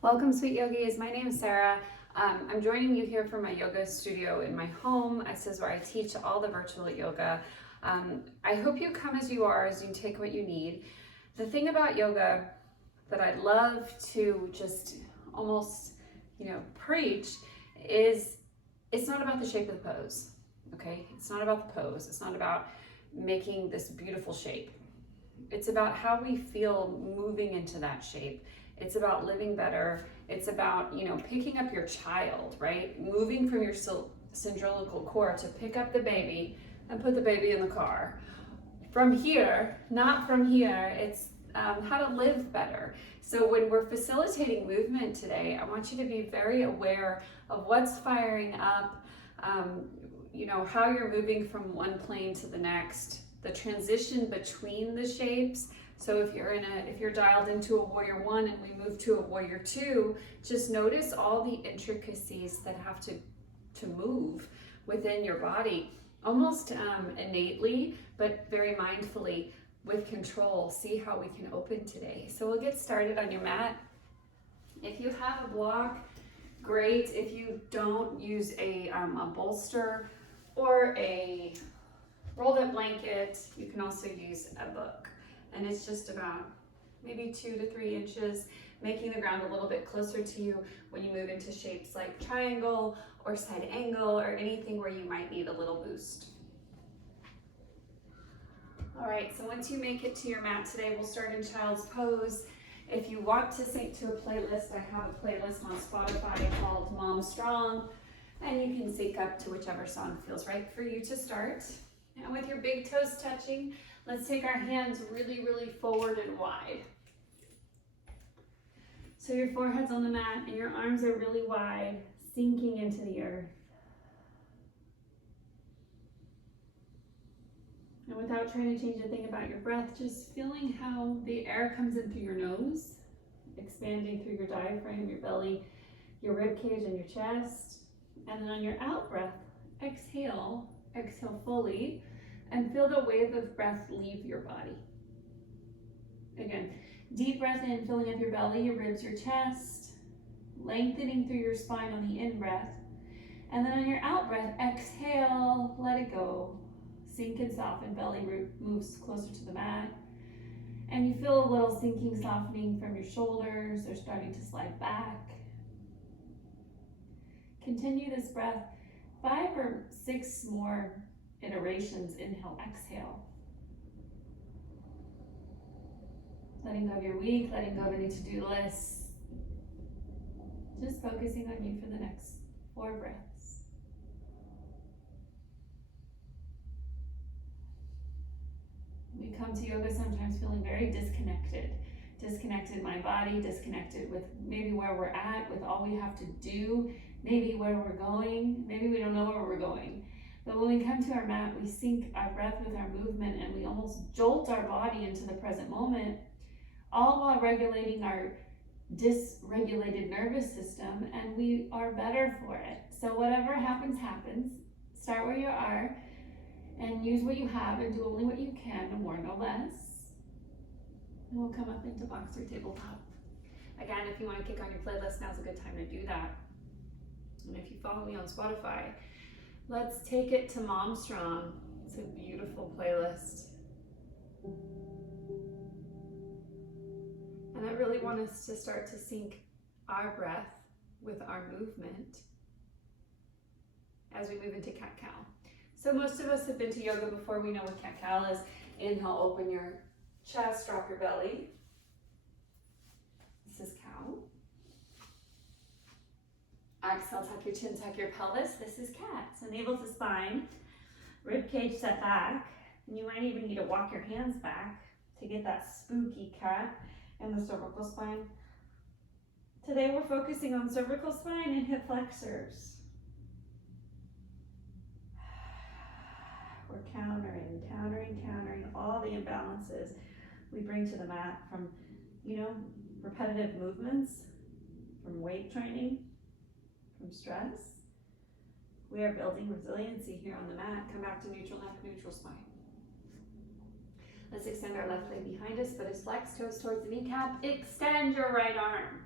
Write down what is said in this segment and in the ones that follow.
Welcome, sweet yogis. My name is Sarah. I'm joining you here from my yoga studio in my home. This is where I teach all the virtual yoga. I hope you come as you are, as you take what you need. The thing about yoga that I'd love to just almost, preach is it's not about the shape of the pose, okay? It's not about the pose. It's not about making this beautiful shape. It's about how we feel moving into that shape. It's about living better. It's about, picking up your child, right? Moving from your cervical core to pick up the baby and put the baby in the car. From here, not from here, it's how to live better. So when we're facilitating movement today, I want you to be very aware of what's firing up, how you're moving from one plane to the next, the transition between the shapes. So if you're dialed into a warrior 1 and we move to a warrior 2, just notice all the intricacies that have to move within your body, almost innately, but very mindfully with control. See how we can open today. So we'll get started on your mat. If you have a block, great. If you don't, use a bolster or a rolled up blanket. You can also use a book. And it's just about maybe 2 to 3 inches, making the ground a little bit closer to you when you move into shapes like triangle or side angle or anything where you might need a little boost. All right, so once you make it to your mat today, we'll start in child's pose. If you want to sync to a playlist, I have a playlist on Spotify called Mom Strong, and you can sync up to whichever song feels right for you to start. And with your big toes touching, let's take our hands really, really forward and wide. So your forehead's on the mat and your arms are really wide, sinking into the earth. And without trying to change a thing about your breath, just feeling how the air comes in through your nose, expanding through your diaphragm, your belly, your rib cage, and your chest. And then on your out breath, exhale fully, and feel the wave of breath leave your body. Again, deep breath in, filling up your belly, your ribs, your chest, lengthening through your spine on the in breath. And then on your out breath, exhale, let it go. Sink and soften, belly moves closer to the mat. And you feel a little sinking, softening from your shoulders. They're starting to slide back. Continue this breath 5 or 6 more iterations. Inhale, exhale. Letting go of your week, letting go of any to-do lists. Just focusing on you for the next 4 breaths. We come to yoga sometimes feeling very disconnected. Disconnected in my body, disconnected with maybe where we're at, with all we have to do, maybe where we're going, maybe we don't know where we're going. But when we come to our mat, we sync our breath with our movement and we almost jolt our body into the present moment, all while regulating our dysregulated nervous system, and we are better for it. So whatever happens, happens. Start where you are and use what you have and do only what you can, no more, no less. And we'll come up into box or tabletop. Again, if you want to kick on your playlist, now's a good time to do that. And if you follow me on Spotify, let's take it to Mom Strong. It's a beautiful playlist. And I really want us to start to sync our breath with our movement as we move into cat-cow. So most of us have been to yoga before. We know what cat-cow is. Inhale, open your chest, drop your belly. This is cow. Exhale, tuck your chin, tuck your pelvis. This is cat. So navel to spine, rib cage set back. And you might even need to walk your hands back to get that spooky cat and the cervical spine. Today we're focusing on cervical spine and hip flexors. We're countering all the imbalances we bring to the mat from, repetitive movements, from weight training, from stress. We are building resiliency here on the mat. Come back to neutral neck, neutral spine. Let's extend our left leg behind us, foot is flexed, toes towards the kneecap. Extend your right arm.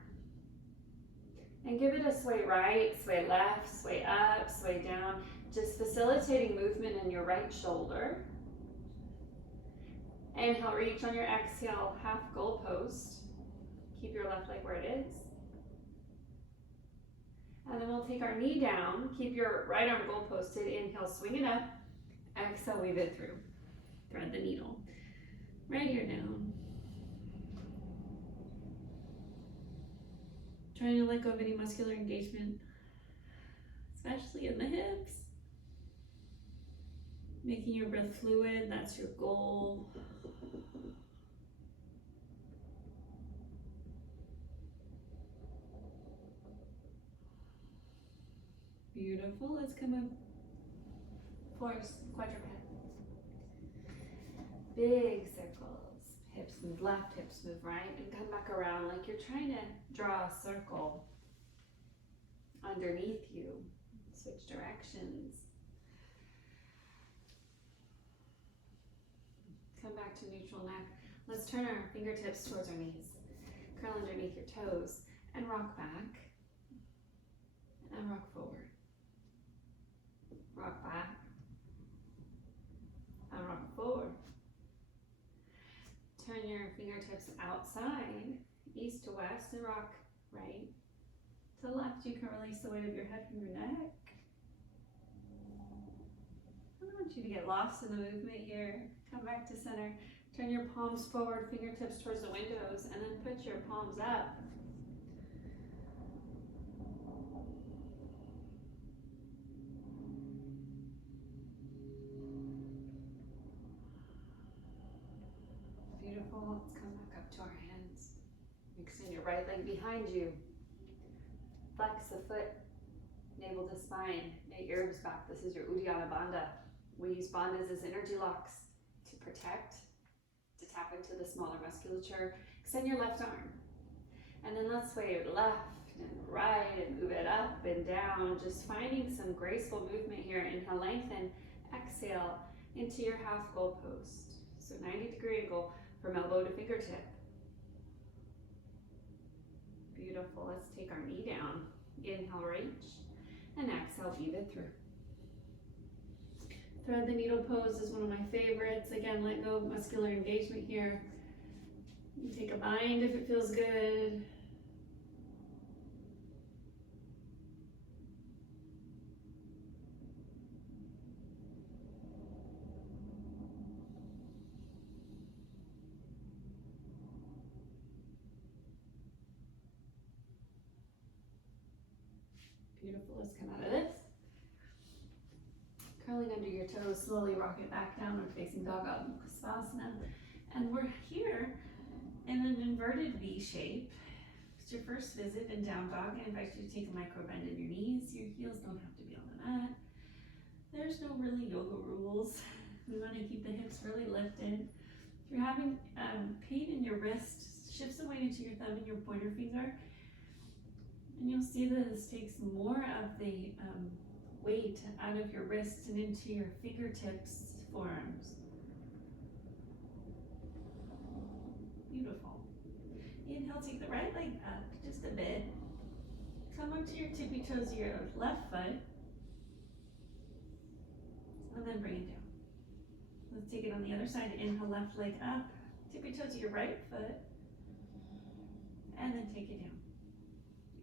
And give it a sway right, sway left, sway up, sway down, just facilitating movement in your right shoulder. Inhale, reach on your exhale, half goalpost. Keep your left leg where it is. And then we'll take our knee down, keep your right arm goal posted. Inhale, swing it up. Exhale, weave it through. Thread the needle. Right ear down. Trying to let go of any muscular engagement, especially in the hips. Making your breath fluid, that's your goal. Beautiful. Let's come up. Force quadruped. Big circles. Hips move left, hips move right, and come back around like you're trying to draw a circle underneath you. Switch directions. Come back to neutral neck. Let's turn our fingertips towards our knees. Curl underneath your toes and rock back and rock forward. Rock back and rock forward. Turn your fingertips outside, east to west, and rock right to left. You can release the weight of your head from your neck. I don't want you to get lost in the movement here. Come back to center. Turn your palms forward, fingertips towards the windows, and then put your palms up. Beautiful. Let's come back up to our hands. Extend your right leg behind you. Flex the foot, navel to spine, ears back. This is your Uddiyana Bandha. We use bandhas as energy locks to protect, to tap into the smaller musculature. Extend your left arm. And then let's sway it left and right and move it up and down. Just finding some graceful movement here. Inhale, lengthen. Exhale into your half goalpost. So 90-degree angle from elbow to fingertip. Beautiful. Let's take our knee down. Inhale, reach. And exhale, weave it through. Thread the needle pose is one of my favorites. Again, let go of muscular engagement here. You take a bind if it feels good. Beautiful. Let's come out of this. Curling under your toes, slowly rock it back downward facing dog out in Mukhasana. And we're here in an inverted V shape. It's your first visit in down dog. I invite you to take a micro bend in your knees. Your heels don't have to be on the mat. There's no really yoga rules. We want to keep the hips really lifted. If you're having pain in your wrist, shift some weight into your thumb and your pointer finger. And you'll see that this takes more of the weight out of your wrist and into your fingertips, forearms. Beautiful. Inhale, take the right leg up just a bit. Come up to your tippy toes of your left foot. And then bring it down. Let's take it on the other side. Inhale, left leg up. Tippy toes of your right foot. And then take it down.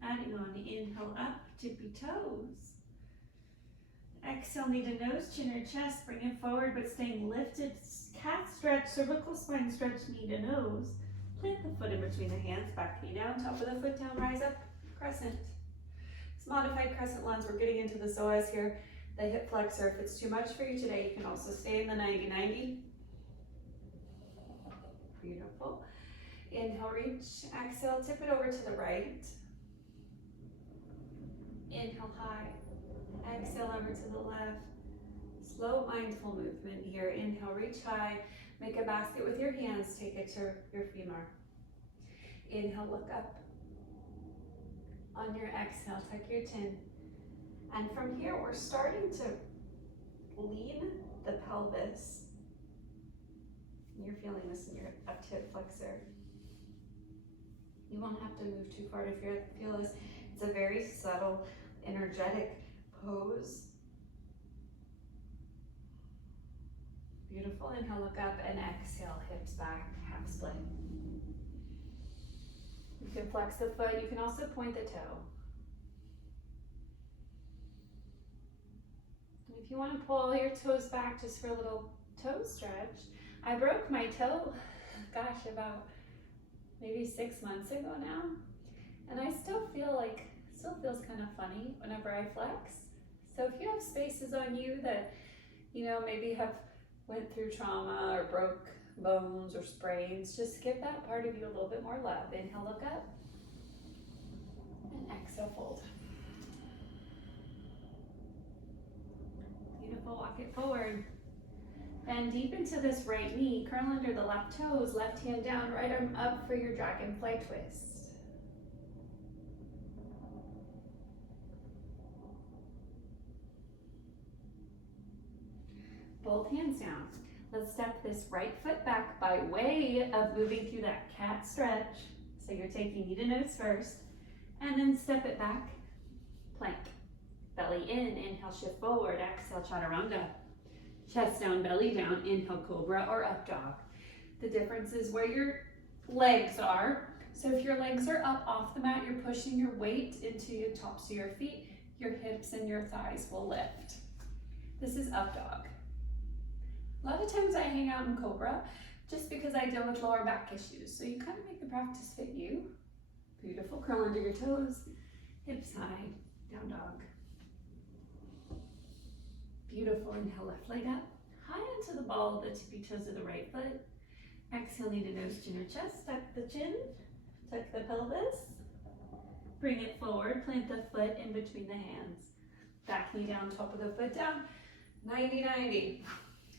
Adding on, inhale up, tippy toes. Exhale, knee to nose, chin or chest, bring it forward, but staying lifted. Cat stretch, cervical spine stretch, knee to nose. Plant the foot in between the hands, back knee down, top of the foot down, rise up, crescent. It's modified crescent lunge. We're getting into the psoas here, the hip flexor. If it's too much for you today, you can also stay in the 90-90. Beautiful. Inhale, reach. Exhale, tip it over to the right. Inhale, high. Exhale, over to the left. Slow, mindful movement here. Inhale, reach high. Make a basket with your hands. Take it to your femur. Inhale, look up. On your exhale, tuck your chin. And from here, we're starting to lean the pelvis. You're feeling this in your up hip flexor. You won't have to move too far to feel this. It's a very subtle, energetic pose. Beautiful. Inhale, look up, and exhale, hips back, half split. You can flex the foot. You can also point the toe. And if you want to pull your toes back just for a little toe stretch. I broke my toe, gosh, about maybe 6 months ago now. And I still feel like, still feels kind of funny whenever I flex. So if you have spaces on you that, you know, maybe have went through trauma or broke bones or sprains, just give that part of you a little bit more love. Inhale, look up, and exhale, fold. Beautiful, walk it forward. Bend deep into this right knee, curl under the left toes, left hand down, right arm up for your dragonfly twist. Both hands down. Let's step this right foot back by way of moving through that cat stretch. So you're taking knee to nose first, and then step it back, plank. Belly in, inhale, shift forward, exhale, chaturanga. Chest down, belly down, inhale, cobra or up dog. The difference is where your legs are. So if your legs are up off the mat, you're pushing your weight into your tops of your feet, your hips and your thighs will lift. This is up dog. A lot of times I hang out in cobra just because I deal with lower back issues. So you kind of make the practice fit you. Beautiful, curl under your toes, hips high, down dog. Beautiful, inhale, left leg up, high into the ball of the tippy toes of the right foot. Exhale, knee to nose, chin or chest, tuck the chin, tuck the pelvis. Bring it forward, plant the foot in between the hands. Back knee down, top of the foot down, 90-90.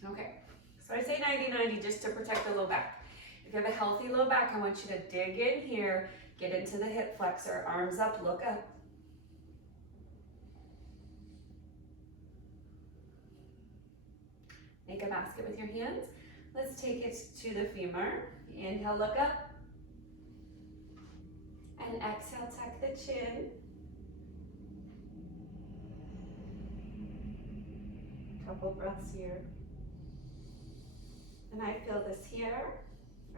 Okay, so I say 90-90 just to protect the low back. If you have a healthy low back, I want you to dig in here, get into the hip flexor, arms up, look up. Make a basket with your hands. Let's take it to the femur. Inhale, look up. And exhale, tuck the chin. Couple breaths here. And I feel this here.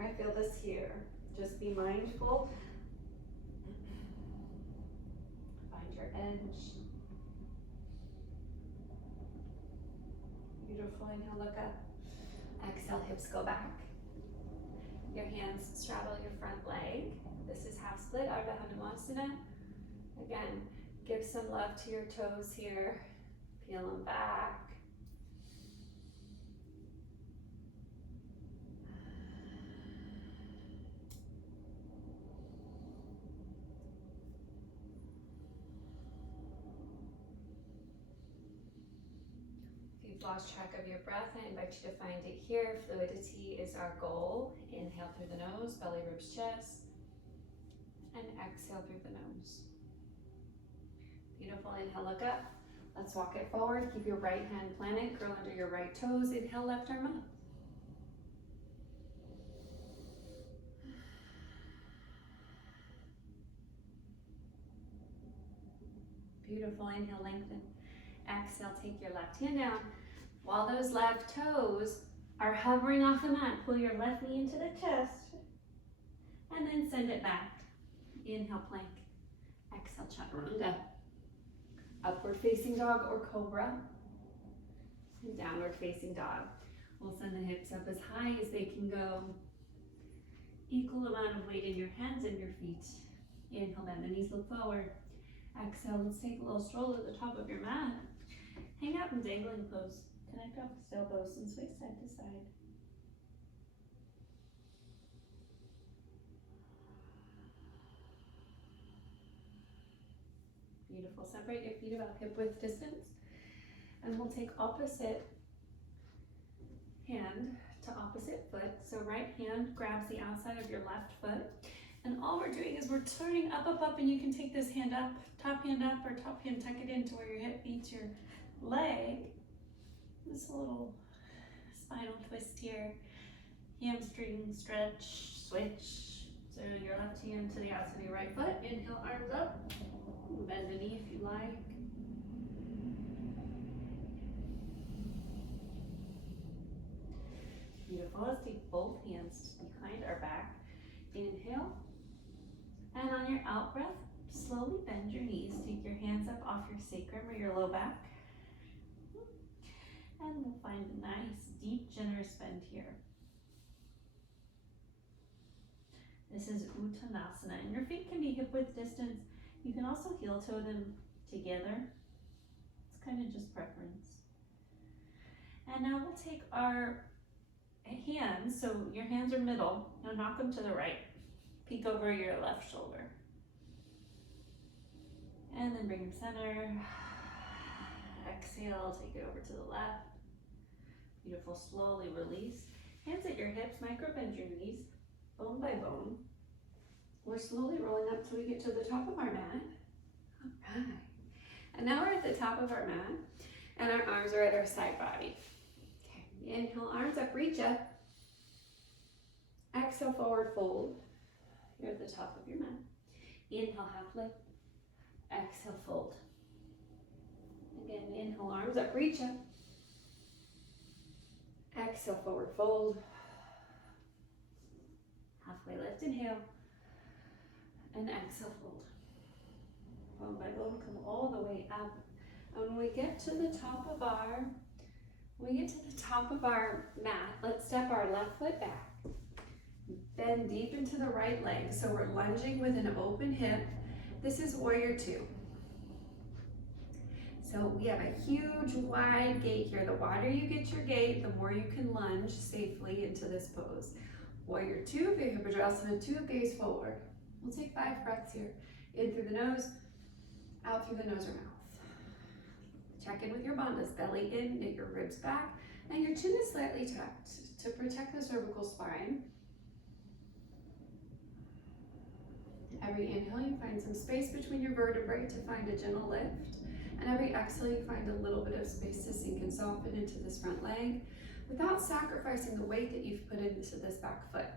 I feel this here. Just be mindful. Find your edge. Beautiful, inhale, look up. Exhale, hips go back. Your hands straddle your front leg. This is half split, Ardha Hanumasana. Again, give some love to your toes here. Peel them back. Lost track of your breath, I invite you to find it here. Fluidity is our goal. Inhale through the nose, belly, ribs, chest, and exhale through the nose. Beautiful, inhale, look up. Let's walk it forward. Keep your right hand planted, curl under your right toes. Inhale, left arm up. Beautiful, inhale, lengthen. Exhale, take your left hand down. While those left toes are hovering off the mat, pull your left knee into the chest and then send it back. Inhale, plank. Exhale, chaturanga. Upward facing dog or cobra. And downward facing dog. We'll send the hips up as high as they can go. Equal amount of weight in your hands and your feet. Inhale, bend the knees, look forward. Exhale, let's take a little stroll to the top of your mat. Hang out in dangling pose. Connect opposite elbows and sway side to side. Beautiful. Separate your feet about hip width distance. And we'll take opposite hand to opposite foot. So right hand grabs the outside of your left foot. And all we're doing is we're turning up, up, up, and you can take this hand up, top hand up, or top hand tuck it into where your hip meets your leg. This little spinal twist here. Hamstring stretch, switch. So your left hand to the outside of your right foot. Inhale, arms up. knee if you like. Beautiful. Let's take both hands behind our back. Inhale. And on your out breath, slowly bend your knees. Take your hands up off your sacrum or your low back. And we'll find a nice, deep, generous bend here. This is Uttanasana, and your feet can be hip width distance. You can also heel toe them together. It's kind of just preference. And now we'll take our hands, so your hands are middle. Now knock them to the right. Peek over your left shoulder. And then bring them center. Exhale, take it over to the left. Beautiful, slowly release. Hands at your hips, micro bend your knees, bone by bone. We're slowly rolling up till we get to the top of our mat. All right. And now we're at the top of our mat, and our arms are at our side body. Okay, inhale, arms up, reach up. Exhale, forward fold. You're at the top of your mat. Inhale, half lift. Exhale, fold. Again, inhale, arms up, reach up. Exhale, forward fold. Halfway lift, inhale. And exhale, fold. Bone by bone, come all the way up. And when we get to the top of our, mat, let's step our left foot back. Bend deep into the right leg. So we're lunging with an open hip. This is warrior two. So we have a huge wide gate here. The wider you get your gate, the more you can lunge safely into this pose. Warrior two, Virabhadrasana 2, gaze forward. We'll take 5 breaths here. In through the nose, out through the nose or mouth. Check in with your bandhas, belly in, knit your ribs back, and your chin is slightly tucked to protect the cervical spine. Every inhale, you find some space between your vertebrae to find a gentle lift. And every exhale, you find a little bit of space to sink and soften into this front leg without sacrificing the weight that you've put into this back foot.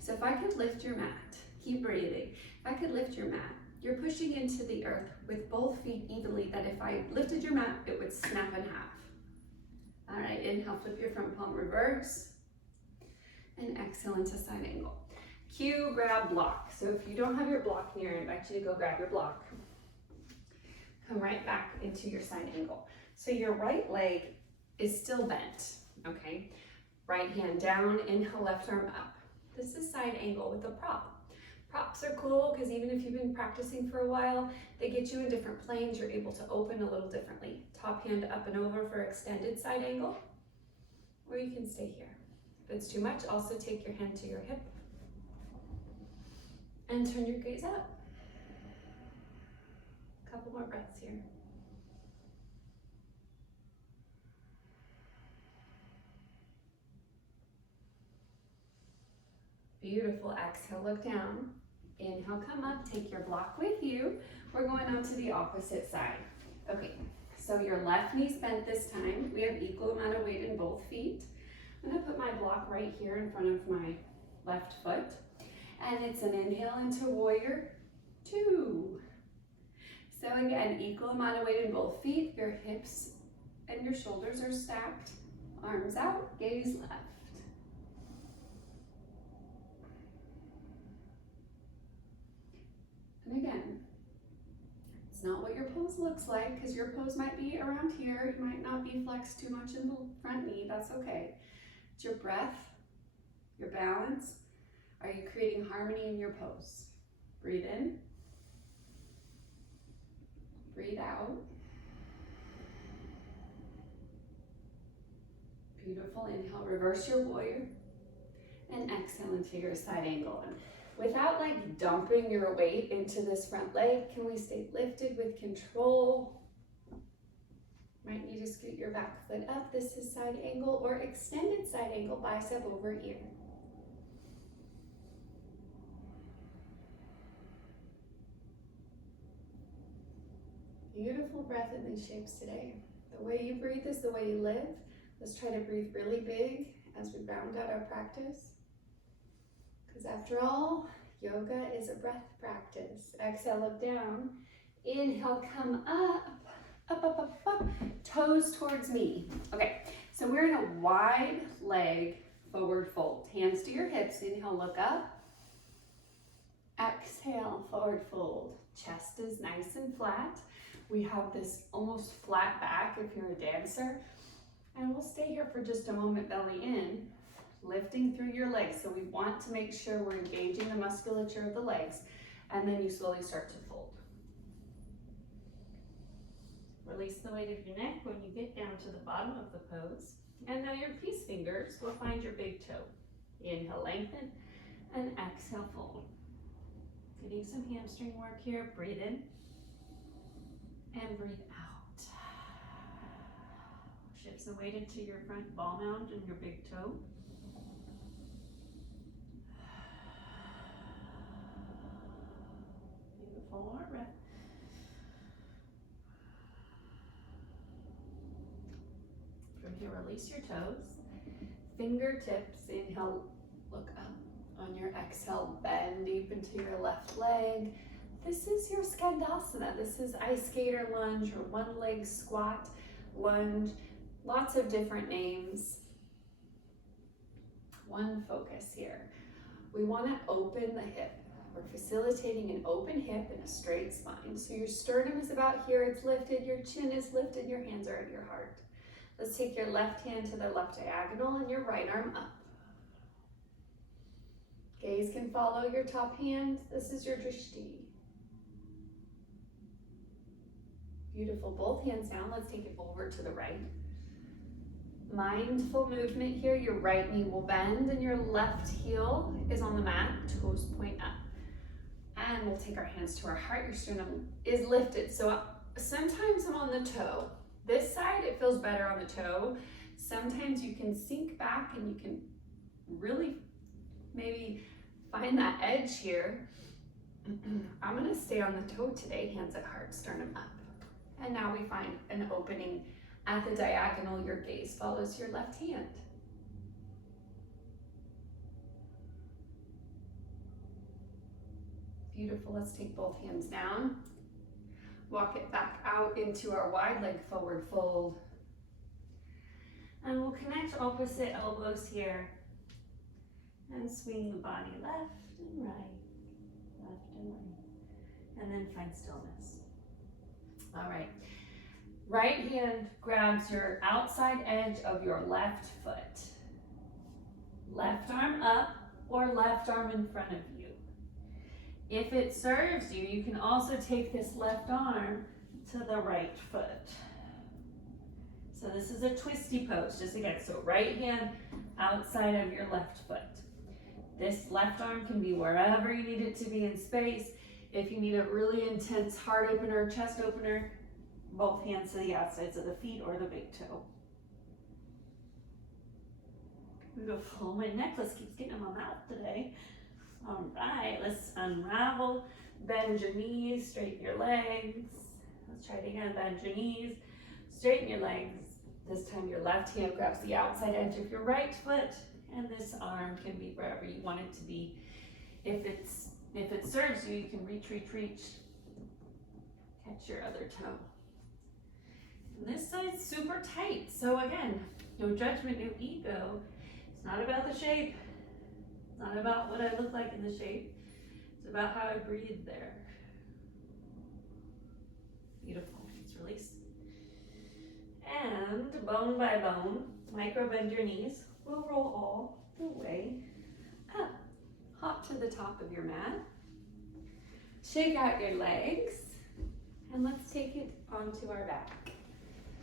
So if I could lift your mat, keep breathing. If I could lift your mat, you're pushing into the earth with both feet evenly, that if I lifted your mat, it would snap in half. All right, inhale, flip your front palm reverse. And exhale into side angle. Cue, grab, block. So if you don't have your block near, I invite you to go grab your block. Come right back into your side angle. So your right leg is still bent, okay? Right hand down, inhale, left arm up. This is side angle with a prop. Props are cool because even if you've been practicing for a while, they get you in different planes. You're able to open a little differently. Top hand up and over for extended side angle, or you can stay here. If it's too much, also take your hand to your hip and turn your gaze up. Couple more breaths here. Beautiful. Exhale, look down. Inhale, come up, take your block with you. We're going on to the opposite side. Okay, so your left knee's bent this time. We have equal amount of weight in both feet. I'm gonna put my block right here in front of my left foot. And it's an inhale into warrior two. So again, equal amount of weight in both feet. Your hips and your shoulders are stacked. Arms out, gaze left. And again, it's not what your pose looks like, because your pose might be around here. It might not be flexed too much in the front knee. That's okay. It's your breath, your balance. Are you creating harmony in your pose? Breathe in. Breathe out. Beautiful. Inhale, reverse your warrior. And exhale into your side angle. And without like dumping your weight into this front leg, can we stay lifted with control? Might need to scoot your back foot up. This is side angle or extended side angle, bicep over ear. Beautiful breath in these shapes today. The way you breathe is the way you live. Let's try to breathe really big as we round out our practice. Because after all, yoga is a breath practice. Exhale, look down. Inhale, come up, up, up, up, up, toes towards me. Okay, so we're in a wide leg forward fold. Hands to your hips, inhale, look up. Exhale, forward fold. Chest is nice and flat. We have this almost flat back if you're a dancer. And we'll stay here for just a moment, belly in, lifting through your legs. So we want to make sure we're engaging the musculature of the legs, and then you slowly start to fold. Release the weight of your neck when you get down to the bottom of the pose. And now your peace fingers will find your big toe. Inhale, lengthen, and exhale, fold. Getting some hamstring work here. Breathe in and breathe out. Shift some weight into your front ball mound and your big toe. Beautiful. One more breath. From here, release your toes. Fingertips, inhale, look up. On your exhale, bend deep into your left leg. This is your Skandasana. This is ice skater lunge or one leg squat lunge. Lots of different names. One focus here. We want to open the hip. We're facilitating an open hip and a straight spine. So your sternum is about here, it's lifted, your chin is lifted, your hands are at your heart. Let's take your left hand to the left diagonal and your right arm up. Gaze can follow your top hand. This is your drishti. Beautiful. Both hands down. Let's take it over to the right. Mindful movement here. Your right knee will bend and your left heel is on the mat. Toes point up. And we'll take our hands to our heart. Your sternum is lifted. So sometimes I'm on the toe. This side, it feels better on the toe. Sometimes you can sink back and you can really maybe find that edge here. I'm gonna stay on the toe today, hands at heart, sternum up. And now we find an opening at the diagonal. Your gaze follows your left hand. Beautiful, let's take both hands down. Walk it back out into our wide leg forward fold. And we'll connect opposite elbows here. And swing the body left and right, left and right. And then find stillness. All right. Right hand grabs your outside edge of your left foot. Left arm up or left arm in front of you. If it serves you, you can also take this left arm to the right foot. So this is a twisty pose, just again, so right hand outside of your left foot. This left arm can be wherever you need it to be in space. If you need a really intense heart opener, chest opener, both hands to the outsides of the feet or the big toe. Beautiful. My necklace keeps getting in my mouth today. All right, let's unravel. Bend your knees, straighten your legs. Let's try it again. Bend your knees, straighten your legs. This time your left hand grabs the outside edge of your right foot, and this arm can be wherever you want it to be. If it serves you, you can reach. Catch your other toe. And this side's super tight. So again, no judgment, no ego. It's not about the shape. It's not about what I look like in the shape. It's about how I breathe there. Beautiful. Let's release. And bone by bone, micro bend your knees. We'll roll all the way up. Hop to the top of your mat. Shake out your legs. And let's take it onto our back.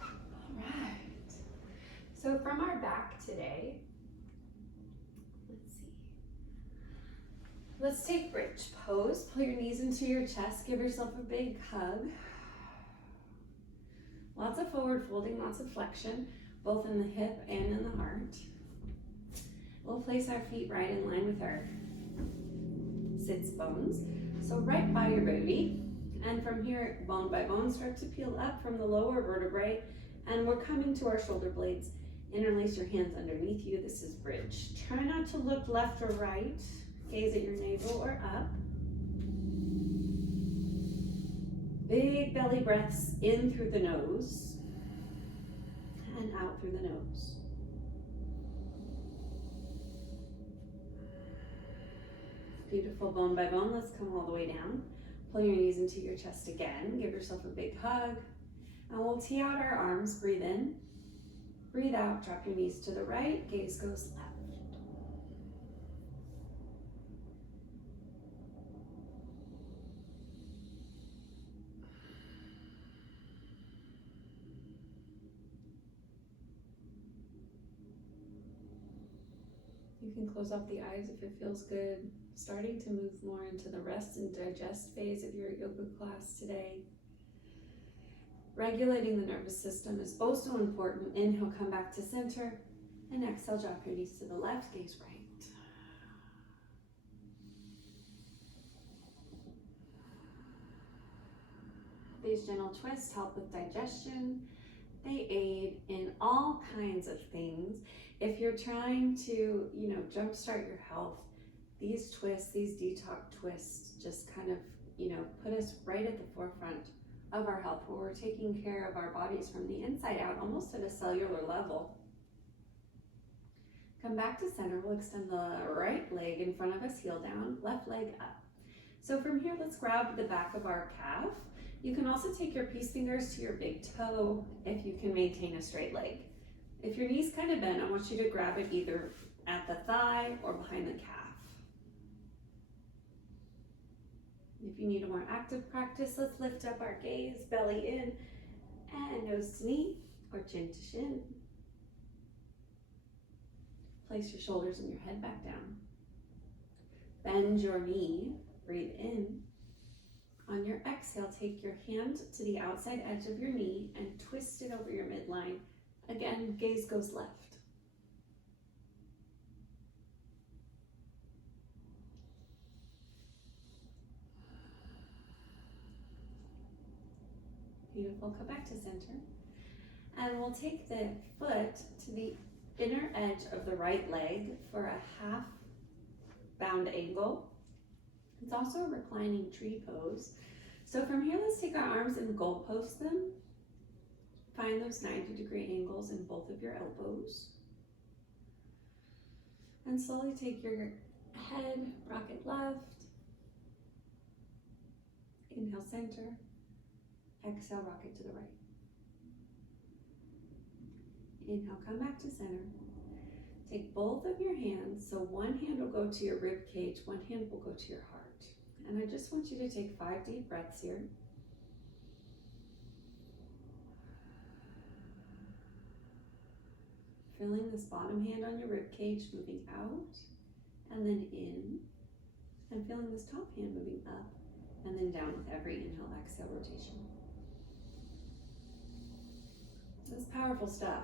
All right. So from our back today, let's take bridge pose. Pull your knees into your chest. Give yourself a big hug. Lots of forward folding, lots of flexion, both in the hip and in the heart. We'll place our feet right in line with our sits bones. So right by your booty. And from here, bone by bone, start to peel up from the lower vertebrae. And we're coming to our shoulder blades. Interlace your hands underneath you. This is bridge. Try not to look left or right. Gaze at your navel or up. Big belly breaths in through the nose and out through the nose. Beautiful. Bone by bone. Let's come all the way down. Pull your knees into your chest again. Give yourself a big hug. And we'll tee out our arms. Breathe in. Breathe out. Drop your knees to the right. Gaze goes left. You can close off the eyes if it feels good. Starting to move more into the rest and digest phase of your yoga class today. Regulating the nervous system is also important. Inhale, come back to center. And exhale, drop your knees to the left, gaze right. These gentle twists help with digestion. They aid in all kinds of things. If you're trying to, jumpstart your health, these twists, these detox twists just kind of, put us right at the forefront of our health, where we're taking care of our bodies from the inside out, almost at a cellular level. Come back to center. We'll extend the right leg in front of us, heel down, left leg up. So from here, let's grab the back of our calf. You can also take your peace fingers to your big toe if you can maintain a straight leg. If your knee's kind of bent, I want you to grab it either at the thigh or behind the calf. If you need a more active practice, let's lift up our gaze, belly in, and nose to knee or chin to shin. Place your shoulders and your head back down. Bend your knee, breathe in. On your exhale, take your hand to the outside edge of your knee and twist it over your midline. Again, gaze goes left. Beautiful. Come back to center. And we'll take the foot to the inner edge of the right leg for a half bound angle. It's also a reclining tree pose. So from here, let's take our arms and goalpost them. Find those 90-degree angles in both of your elbows. And slowly take your head, rock it left. Inhale, center. Exhale, rock it to the right. Inhale, come back to center. Take both of your hands, so one hand will go to your rib cage, one hand will go to your heart. And I just want you to take 5 deep breaths here. Feeling this bottom hand on your rib cage moving out and then in, and feeling this top hand moving up and then down with every inhale, exhale rotation. This is powerful stuff,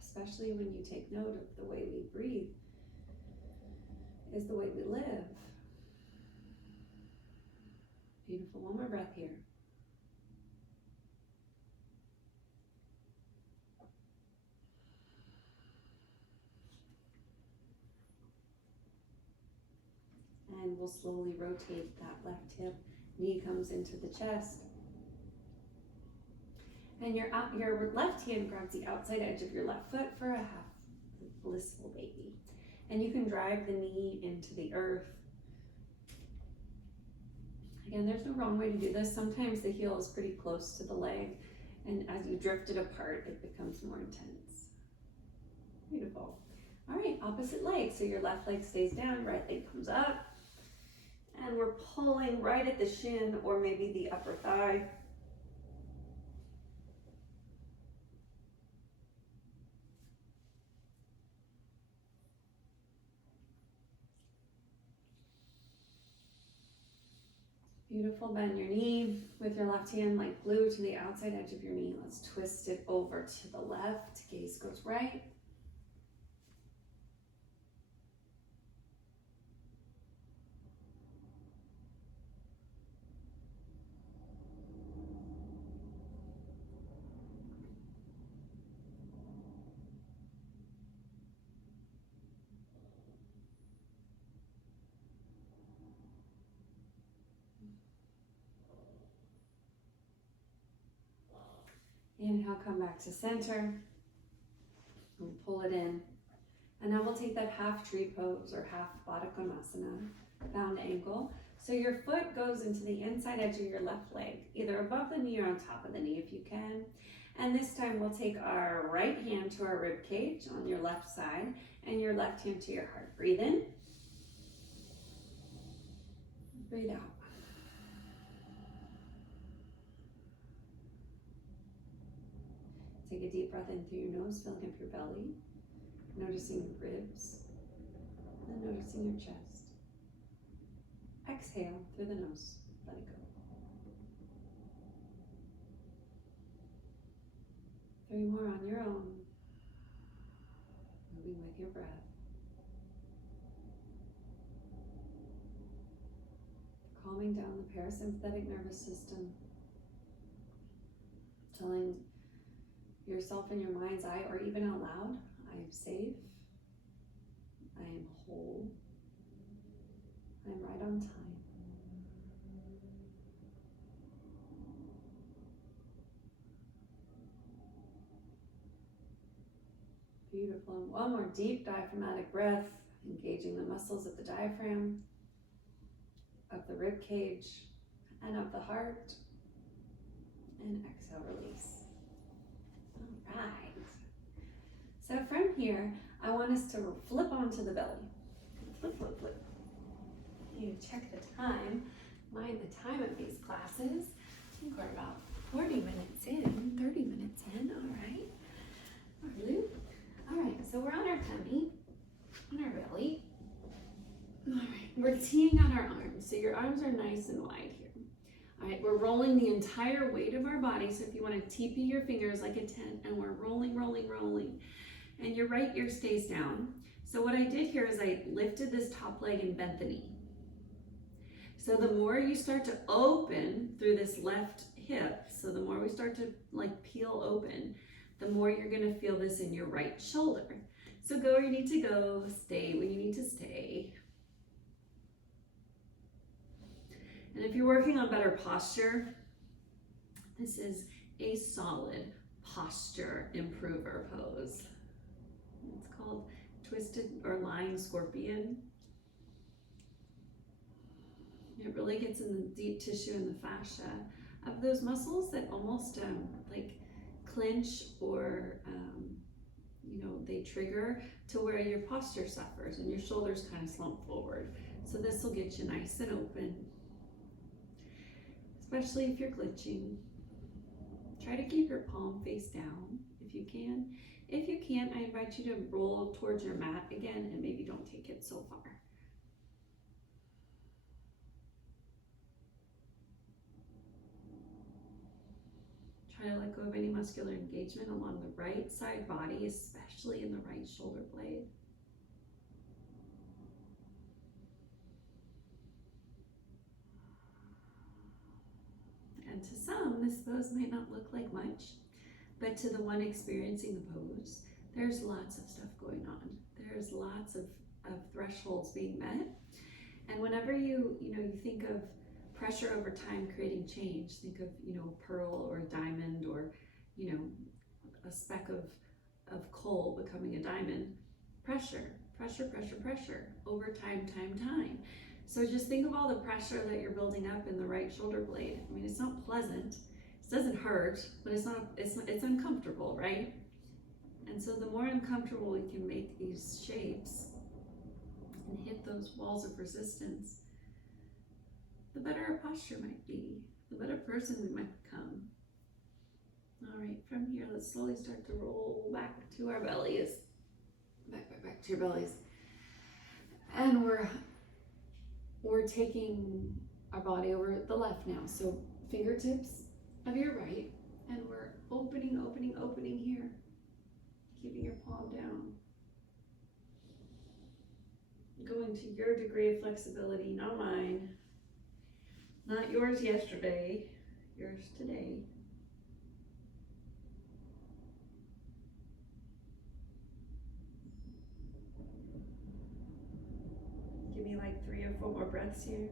especially when you take note of the way we breathe is the way we live. Beautiful. One more breath here. And we'll slowly rotate that left hip. Knee comes into the chest. And your left hand grabs the outside edge of your left foot for a half blissful baby. And you can drive the knee into the earth. Again, there's no wrong way to do this. Sometimes the heel is pretty close to the leg, and as you drift it apart, it becomes more intense. Beautiful. All right, opposite leg. So your left leg stays down, right leg comes up, and we're pulling right at the shin or maybe the upper thigh. Beautiful. Bend your knee with your left hand like glue to the outside edge of your knee. Let's twist it over to the left. Gaze goes right. Inhale, come back to center. And pull it in. And now we'll take that half tree pose or half Baddha Konasana, bound angle. So your foot goes into the inside edge of your left leg, either above the knee or on top of the knee if you can. And this time we'll take our right hand to our rib cage on your left side and your left hand to your heart. Breathe in. Breathe out. Take a deep breath in through your nose, filling up your belly, noticing your ribs, and then noticing your chest. Exhale through the nose, let it go. 3 more on your own, moving with your breath. Calming down the parasympathetic nervous system, telling yourself in your mind's eye or even out loud, I am safe, I am whole, I am right on time. Beautiful. And one more deep diaphragmatic breath, engaging the muscles of the diaphragm, of the rib cage, and of the heart. And exhale, release. All right. So from here, I want us to flip onto the belly. Flip, flip, flip. You check the time. Mind the time of these classes. I think we're about 40 minutes in, 30 minutes in, all right. Our loop. All right, so we're on our tummy, on our belly. All right, we're teeing on our arms. So your arms are nice and wide here. All right, we're rolling the entire weight of our body. So if you want to TP your fingers like a tent, and we're rolling, rolling, rolling. And your right ear stays down. So what I did here is I lifted this top leg and bent the knee. So the more you start to open through this left hip, so the more we start to like peel open, the more you're gonna feel this in your right shoulder. So go where you need to go, stay when you need to stay. And if you're working on better posture, this is a solid posture improver pose. It's called twisted or lying scorpion. It really gets in the deep tissue and the fascia of those muscles that almost like clench or they trigger to where your posture suffers and your shoulders kind of slump forward. So this will get you nice and open, especially if you're glitching. Try to keep your palm face down if you can. If you can't, I invite you to roll towards your mat again and maybe don't take it so far. Try to let go of any muscular engagement along the right side body, especially in the right shoulder blade. And to some, this pose might not look like much, but to the one experiencing the pose, there's lots of stuff going on. There's lots of thresholds being met. And whenever you think of pressure over time creating change, think of a pearl or a diamond or a speck of coal becoming a diamond. Pressure over time. So just think of all the pressure that you're building up in the right shoulder blade. I mean, it's not pleasant, it doesn't hurt, but it's uncomfortable, right? And so the more uncomfortable we can make these shapes and hit those walls of resistance, the better our posture might be, the better person we might become. All right, from here, let's slowly start to roll back to our bellies. Back to your bellies. And we're taking our body over the left now. So fingertips of your right, and we're opening here, keeping your palm down. Going to your degree of flexibility, not mine. Not yours yesterday, yours today. Give me like 3 or 4 more breaths here.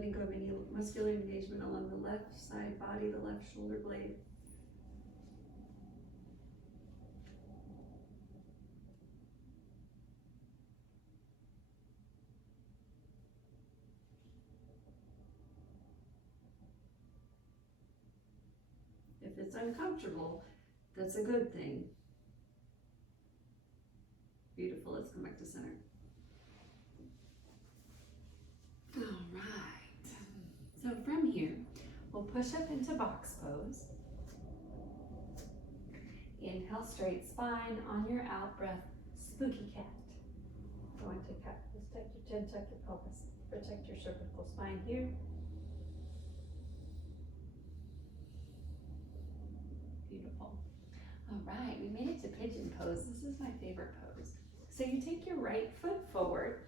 letting go of any muscular engagement along the left side body, the left shoulder blade. If it's uncomfortable, that's a good thing. Beautiful, let's come back to center. All right, so from here, we'll push up into box pose. Inhale, straight spine. On your out breath, spooky cat. Go into cat. Just tuck your chin, tuck your pelvis. Protect your cervical spine here. Beautiful. All right, we made it to pigeon pose. This is my favorite pose. So you take your right foot forward,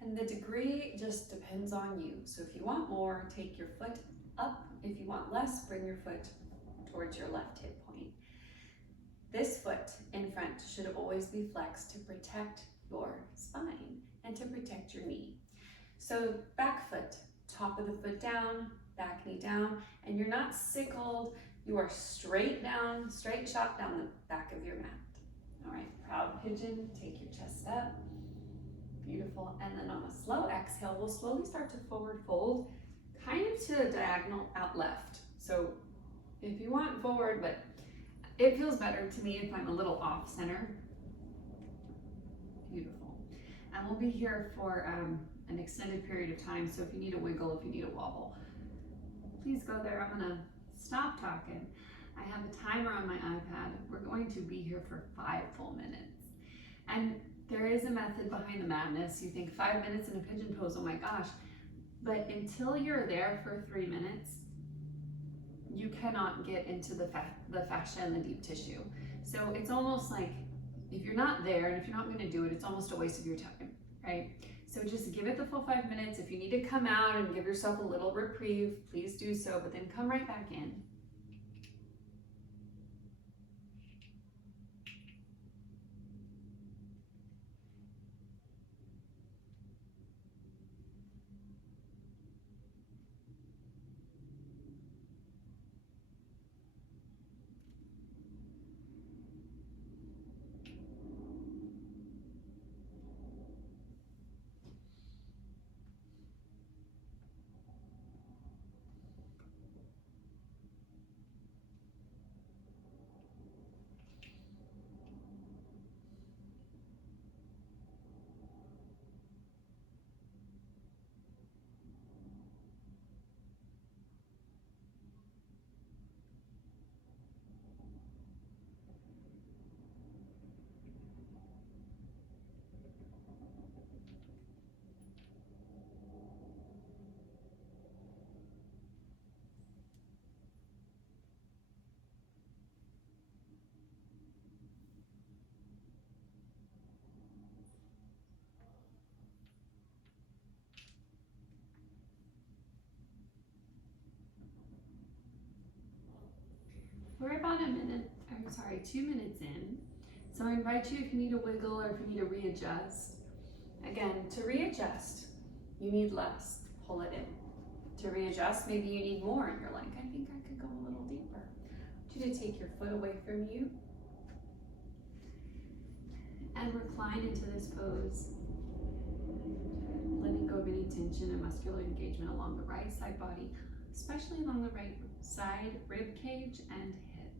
and the degree just depends on you. So if you want more, take your foot up. If you want less, bring your foot towards your left hip point. This foot in front should always be flexed to protect your spine and to protect your knee. So back foot, top of the foot down, back knee down, and you're not sickled, you are straight down, straight shot down the back of your mat. All right, proud pigeon, take your chest up. Beautiful, and then on a slow exhale, we'll slowly start to forward fold, kind of to a diagonal out left. So if you want forward, but it feels better to me if I'm a little off center. Beautiful. And we'll be here for an extended period of time, so if you need a wiggle, if you need a wobble, please go there. I'm gonna stop talking. I have a timer on my iPad. We're going to be here for 5 full minutes. And there is a method behind the madness. You think 5 minutes in a pigeon pose, oh my gosh. But until you're there for 3 minutes, you cannot get into the fascia and the deep tissue. So it's almost like if you're not there and if you're not going to do it, it's almost a waste of your time, right? So just give it the full 5 minutes. If you need to come out and give yourself a little reprieve, please do so, but then come right back in. We're about 2 minutes in. So I invite you if you need a wiggle or if you need to readjust. Again, to readjust, you need less, pull it in. To readjust, maybe you need more and you're like, I think I could go a little deeper. I want you to take your foot away from you and recline into this pose. Letting go of any tension and muscular engagement along the right side body, especially along the right side, rib cage and hip.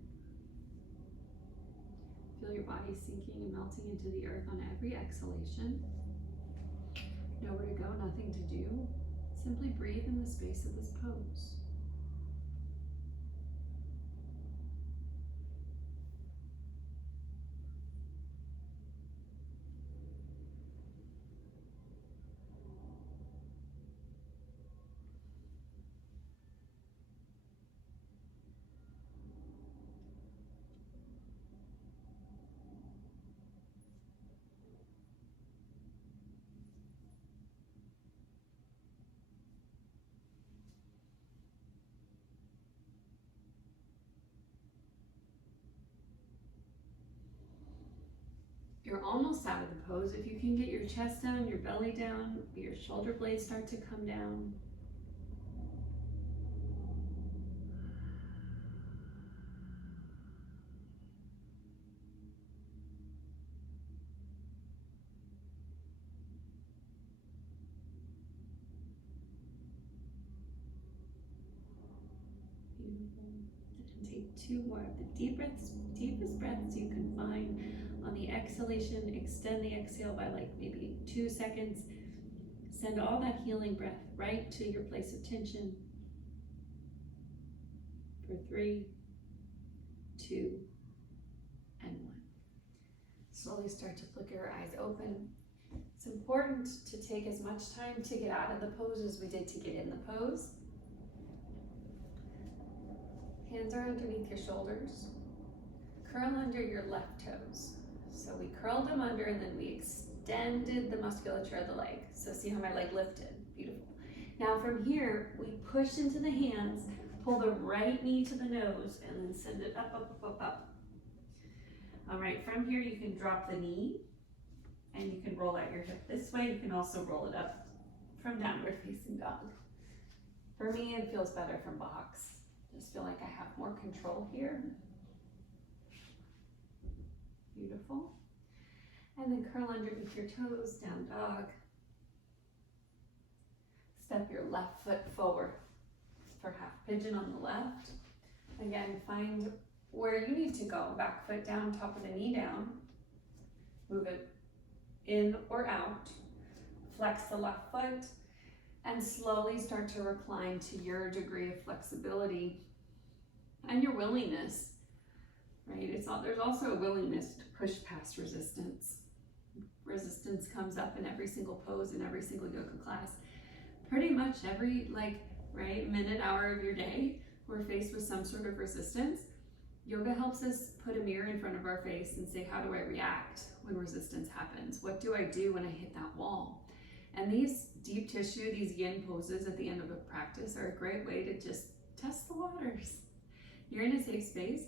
Feel your body sinking and melting into the earth on every exhalation. Nowhere to go, nothing to do. Simply breathe in the space of this pose. You're almost out of the pose. If you can get your chest down, your belly down, your shoulder blades start to come down. Beautiful. And take 2 more of the deepest breaths you can find. On the exhalation, extend the exhale by like maybe 2 seconds. Send all that healing breath right to your place of tension. For 3, 2, and 1. Slowly start to flicker your eyes open. It's important to take as much time to get out of the pose as we did to get in the pose. Hands are underneath your shoulders. Curl under your left toes. So we curled them under and then we extended the musculature of the leg. So see how my leg lifted? Beautiful. Now from here, we push into the hands, pull the right knee to the nose, and then send it up, up, up, up, up. All right, from here you can drop the knee and you can roll out your hip this way. You can also roll it up from downward facing dog. For me, it feels better from box. Just feel like I have more control here. Beautiful. And then curl underneath your toes, down dog. Step your left foot forward for half pigeon on the left. Again, find where you need to go. Back foot down, top of the knee down. Move it in or out. Flex the left foot and slowly start to recline to your degree of flexibility and your willingness, right? There's also a willingness to push past resistance. Resistance comes up in every single pose in every single yoga class. Pretty much every minute, hour of your day, we're faced with some sort of resistance. Yoga helps us put a mirror in front of our face and say, how do I react when resistance happens? What do I do when I hit that wall? And these deep tissue, these yin poses at the end of a practice are a great way to just test the waters. You're in a safe space,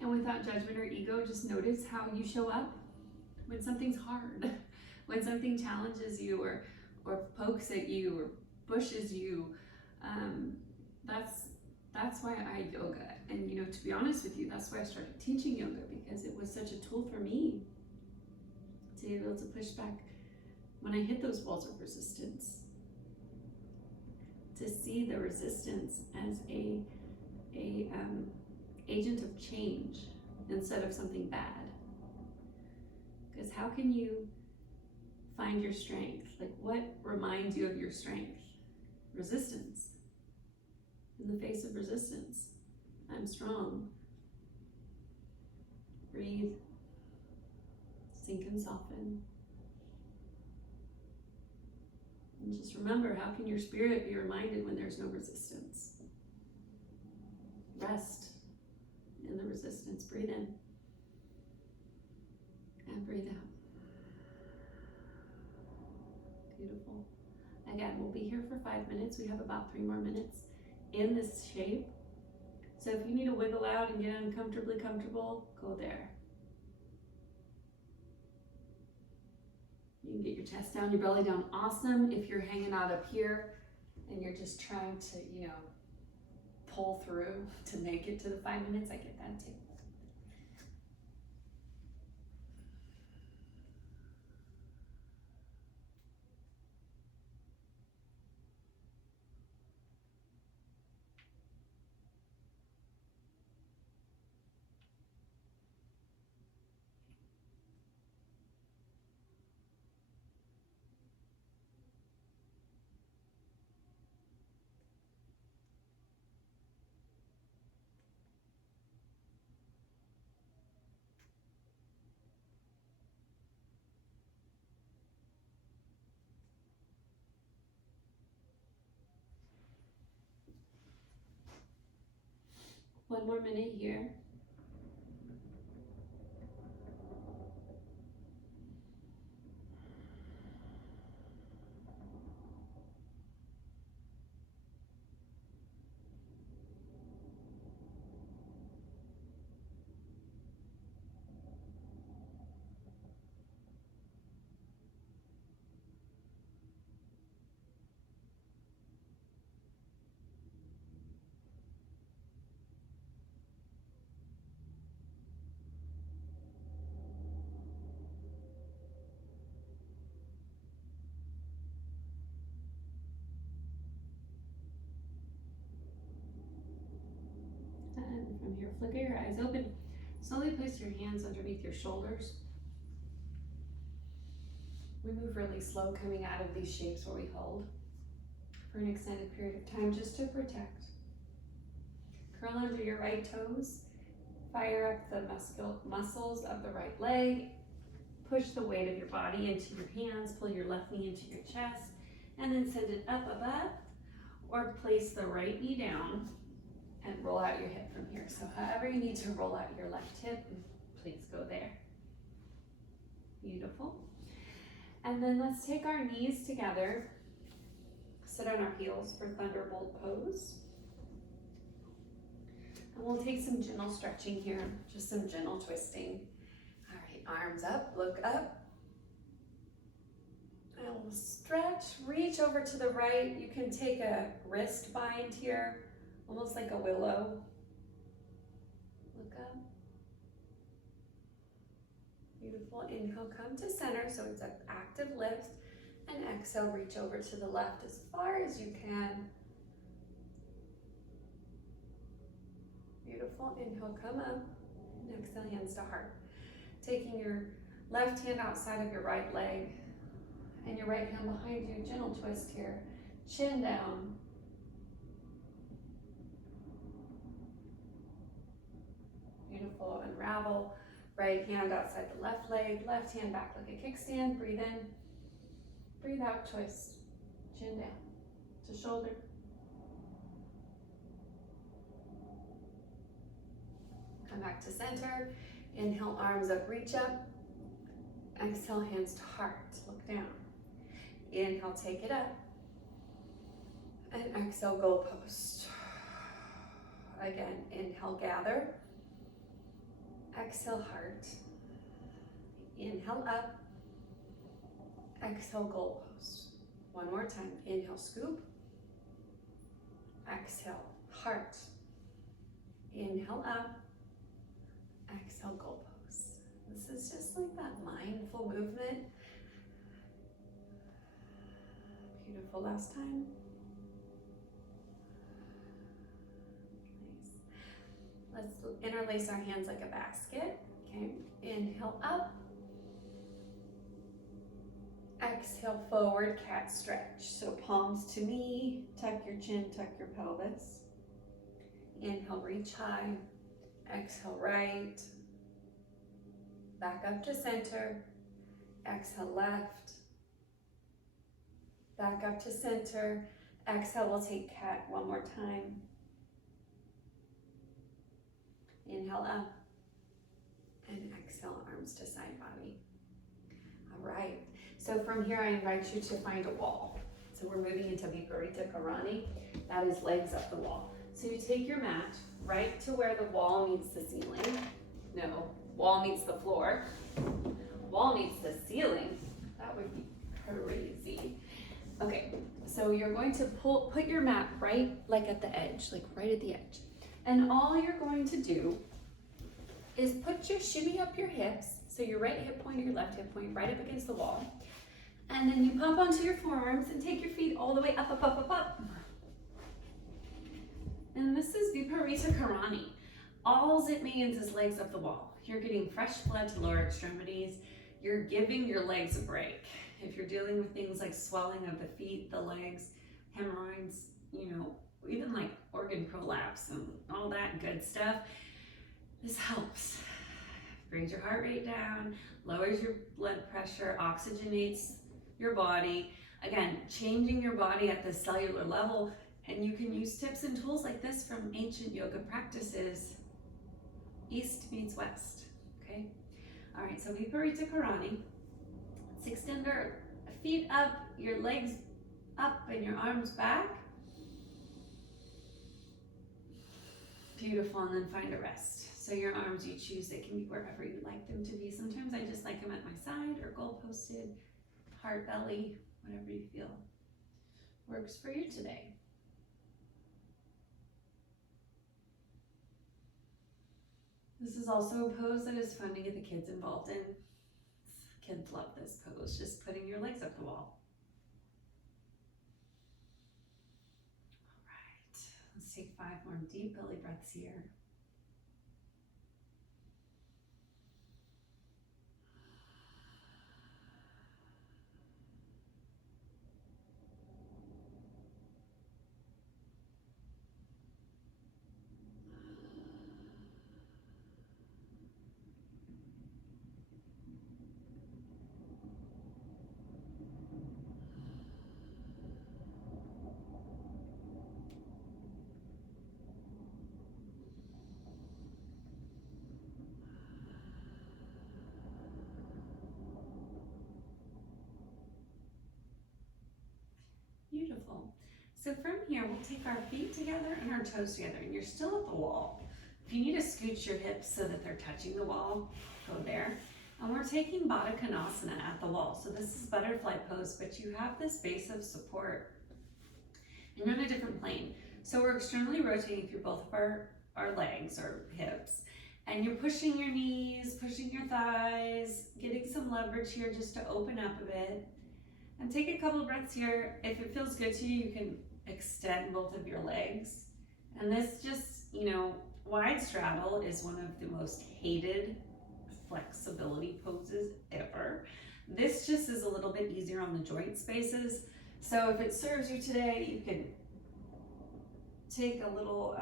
and without judgment or ego, just notice how you show up when something's hard, when something challenges you or pokes at you or pushes you. That's why I yoga. And to be honest with you, that's why I started teaching yoga, because it was such a tool for me to be able to push back when I hit those walls of resistance, to see the resistance as a agent of change instead of something bad. Because how can you find your strength? Like, what reminds you of your strength? Resistance. In the face of resistance, I'm strong. Breathe. Sink and soften. And just remember, how can your spirit be reminded when there's no resistance? Rest in the resistance. Breathe in and breathe out. Beautiful. Again, we'll be here for 5 minutes. We have about 3 more minutes in this shape. So if you need to wiggle out and get uncomfortably comfortable, go there. You can get your chest down, your belly down. Awesome. If you're hanging out up here and you're just trying to, pull through to make it to the 5 minutes, I get that too. One more minute here. here. Flicker your eyes open. Slowly place your hands underneath your shoulders. We move really slow coming out of these shapes where we hold for an extended period of time just to protect. Curl under your right toes. Fire up the muscles of the right leg. Push the weight of your body into your hands. Pull your left knee into your chest. And then send it up above. Or place the right knee down and roll out your hip from here. So however you need to roll out your left hip, please go there. Beautiful. And then let's take our knees together. Sit on our heels for thunderbolt pose. And we'll take some gentle stretching here, just some gentle twisting. All right, arms up, look up. And we'll stretch, reach over to the right. You can take a wrist bind here, almost like a willow. Look up. Beautiful. Inhale, come to center, so it's an active lift. And exhale, reach over to the left as far as you can. Beautiful. Inhale, come up. And exhale, hands to heart. Taking your left hand outside of your right leg and your right hand behind you. Gentle twist here. Chin down. Beautiful. Unravel. Right hand outside the left leg. Left hand back like a kickstand. Breathe in. Breathe out, twist. Chin down to shoulder. Come back to center. Inhale, arms up, reach up. Exhale, hands to heart. Look down. Inhale, take it up. And exhale, goal post. Again, inhale, gather. Exhale, heart. Inhale, up. Exhale, goal post. One more time. Inhale, scoop. Exhale, heart. Inhale, up. Exhale, goal post. This is just like that mindful movement. Beautiful. Last time. Nice. Let's interlace our hands like a basket. Okay. Inhale, up. Exhale, forward cat stretch. So palms to knee, tuck your chin, tuck your pelvis. Inhale, reach high. Exhale, right. Back up to center. Exhale, left. Back up to center. Exhale, we'll take cat one more time. Inhale, up. And exhale, arms to side body. All right. So from here, I invite you to find a wall. So we're moving into Viparita Karani. That is legs up the wall. So you take your mat right to where the wall meets the ceiling. No, wall meets the floor. Wall meets the ceiling. That would be crazy. Okay, so you're going to put your mat right like at the edge, like right at the edge. And all you're going to do is shimmy up your hips. So your right hip point or your left hip point right up against the wall. And then you pop onto your forearms and take your feet all the way up, up, up, up, up. And this is Viparita Karani. All it means is legs up the wall. You're getting fresh blood to lower extremities. You're giving your legs a break. If you're dealing with things like swelling of the feet, the legs, hemorrhoids, even like organ prolapse and all that good stuff, this helps. Brings your heart rate down, lowers your blood pressure, oxygenates your body. Again, changing your body at the cellular level. And you can use tips and tools like this from ancient yoga practices. East meets west, okay? All right, so Viparita Karani. Let's extend our feet up, your legs up and your arms back. Beautiful, and then find a rest. So your arms, you choose, they can be wherever you like them to be. Sometimes I just like them at my side or goal posted, heart, belly, whatever you feel works for you today. This is also a pose that is fun to get the kids involved in. Kids love this pose, just putting your legs up the wall. All right, let's take 5 more deep belly breaths here. So from here, we'll take our feet together and our toes together, and you're still at the wall. If you need to scooch your hips so that they're touching the wall, go there. And we're taking Baddha Konasana at the wall. So this is butterfly pose, but you have this base of support and you're on a different plane. So we're externally rotating through both of our legs or hips. And you're pushing your knees, pushing your thighs, getting some leverage here just to open up a bit. And take a couple of breaths here. If it feels good to you, you can extend both of your legs. And this just, wide straddle is one of the most hated flexibility poses ever. This just is a little bit easier on the joint spaces. So if it serves you today, you can take a little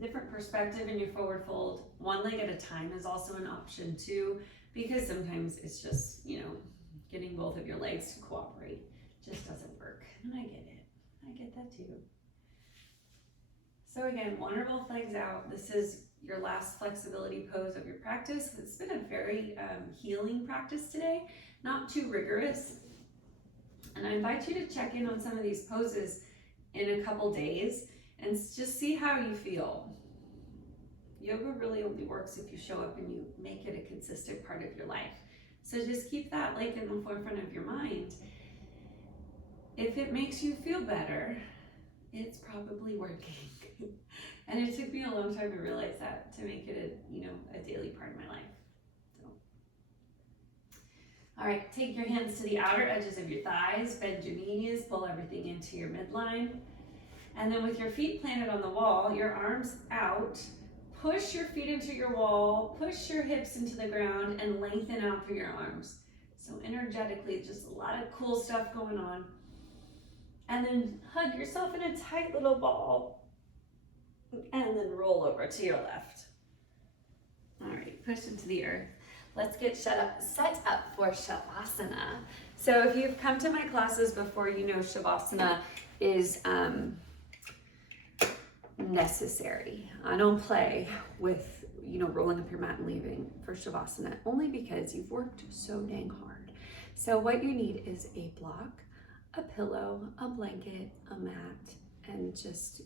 different perspective in your forward fold. One leg at a time is also an option too, because sometimes it's just, getting both of your legs to cooperate just doesn't work. And I get it. I get that too. So again, one or both legs out. This is your last flexibility pose of your practice. It's been a very healing practice today, not too rigorous. And I invite you to check in on some of these poses in a couple days and just see how you feel. Yoga really only works if you show up and you make it a consistent part of your life. So just keep that like in the forefront of your mind. If it makes you feel better, it's probably working. And it took me a long time to realize that, to make it a daily part of my life. So. All right, take your hands to the outer edges of your thighs, bend your knees, pull everything into your midline. And then with your feet planted on the wall, your arms out, push your feet into your wall, push your hips into the ground, and lengthen out through your arms. So energetically, just a lot of cool stuff going on. And then hug yourself in a tight little ball. And then roll over to your left. All right, push into the earth. Let's get set up for Shavasana. So if you've come to my classes before, you know Shavasana is necessary. I don't play with, rolling up your mat and leaving for Shavasana, only because you've worked so dang hard. So what you need is a block, a pillow, a blanket, a mat, and just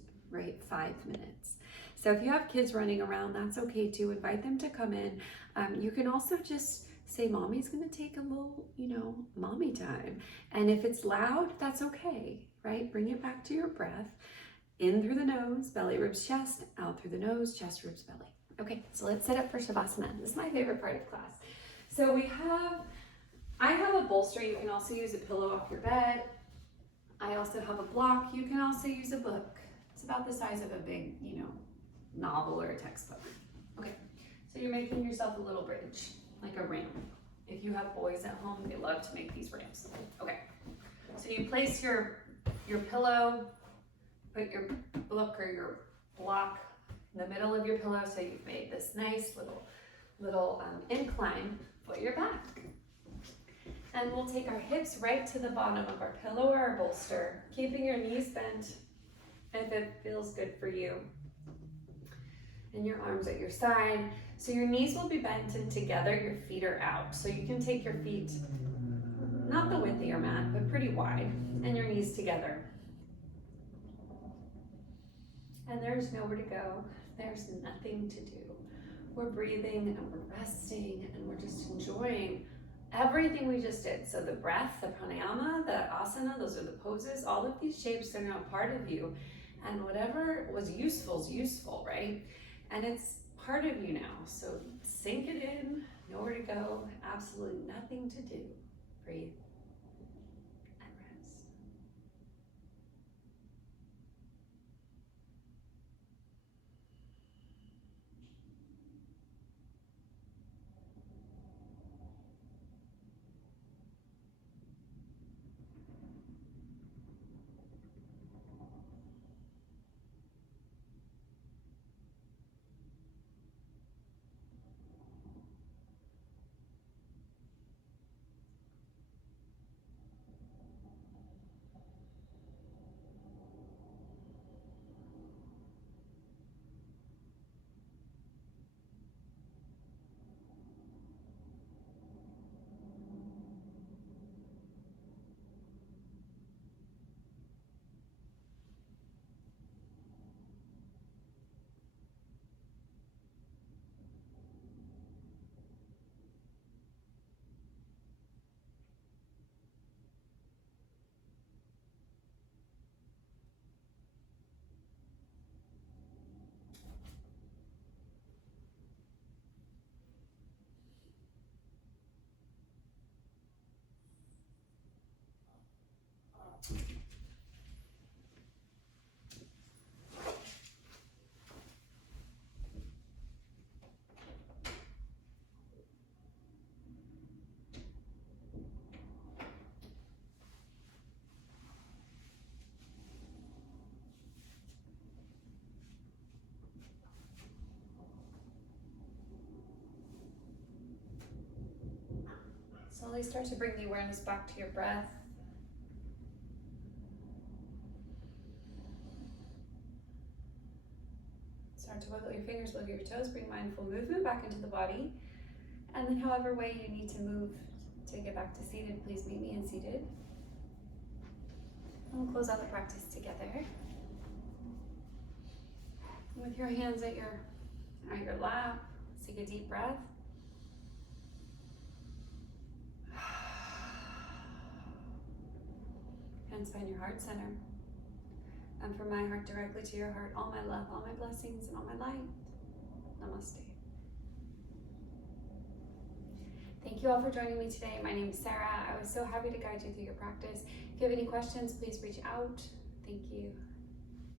5 minutes. So if you have kids running around, that's okay too. Invite them to come in. You can also just say, mommy's gonna take a little, mommy time. And if it's loud, that's okay, right? Bring it back to your breath. In through the nose, belly, ribs, chest, out through the nose, chest, ribs, belly. Okay, so let's set up for Shavasana. This is my favorite part of class. So I have a bolster. You can also use a pillow off your bed. I also have a block. You can also use a book. It's about the size of a big, novel or a textbook. Okay, so you're making yourself a little bridge, like a ramp. If you have boys at home, they love to make these ramps. Okay, so you place your pillow, put your book or your block in the middle of your pillow, so you've made this nice little incline for your back. And we'll take our hips right to the bottom of our pillow or our bolster, keeping your knees bent if it feels good for you. And your arms at your side. So your knees will be bent and together, your feet are out. So you can take your feet, not the width of your mat, but pretty wide, and your knees together. And there's nowhere to go. There's nothing to do. We're breathing and we're resting and we're just enjoying everything we just did. So the breath, the pranayama, the asana, those are the poses, all of these shapes are now part of you. And whatever was useful is useful, right? And it's part of you now. So sink it in, nowhere to go, absolutely nothing to do. Breathe and rest. Slowly start to bring the awareness back to your breath. Start to wiggle your fingers, wiggle your toes, bring mindful movement back into the body. And then however way you need to move to get back to seated, please meet me in seated. And we'll close out the practice together. With your hands at your lap, take a deep breath. Hands find your heart center. And from my heart directly to your heart, all my love, all my blessings, and all my light. Namaste. Thank you all for joining me today. My name is Sarah. I was so happy to guide you through your practice. If you have any questions, please reach out. Thank you.